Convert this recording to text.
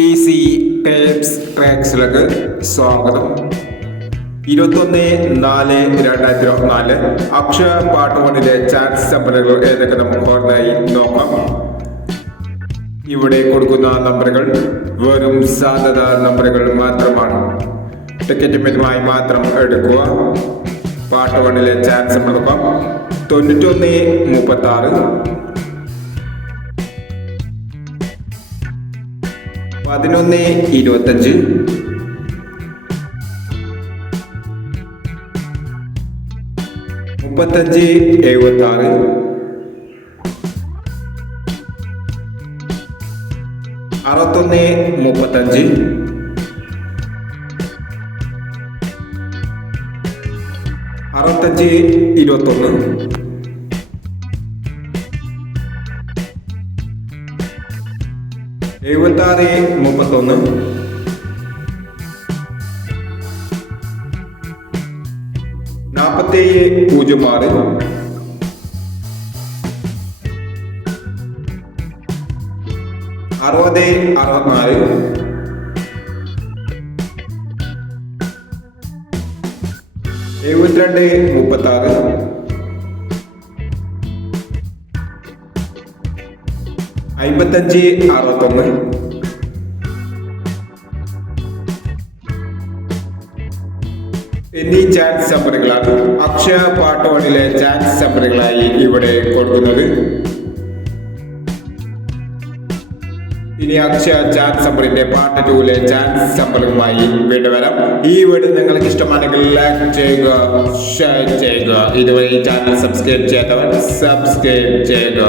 Easy tapes ട്രാക്സിലേക്ക് സ്വാഗതം. 21/4/2024 Akshaya part 1-ലെ chance നമ്പറുകൾ ഏതൊക്കെ നമുക്ക് ഓർമ്മയായി നോക്കാം. ഇവിടെ കൊടുക്കുന്ന നമ്പറുകൾ വെറും സാധ്യത നമ്പറുകൾ മാത്രമാണ്. ടിക്കറ്റ് മിതമായി മാത്രം എടുക്കുക. പാർട്ട് 1-ലെ ചാൻസ് നമ്പർ നോക്കാം. 9136, 1125, 3576, 6135, 6521, 7631, 4706, 6064, 7236, 5561, എന്നീ ചാൻസ് നമ്പറുകളാണ് അക്ഷയ പാർട്ട് 1-ലെ ചാൻസ് നമ്പറുകളായി ഇവിടെ കൊടുക്കുന്നത്. ഇനി അക്ഷയ ചാൻസ് നമ്പറിന്റെ പാർട്ട് 2-ലെ ചാൻസ് നമ്പറുമായി വീണ്ടും വരാം. ഈ വീഡിയോ നിങ്ങൾക്ക് ഇഷ്ടമാണെങ്കിൽ ലൈക്ക് ചെയ്യുക, ഷെയർ ചെയ്യുക. ഇതുവരെ ഈ ചാനൽ സബ്സ്ക്രൈബ് ചെയ്യാത്തവർ സബ്സ്ക്രൈബ് ചെയ്യുക.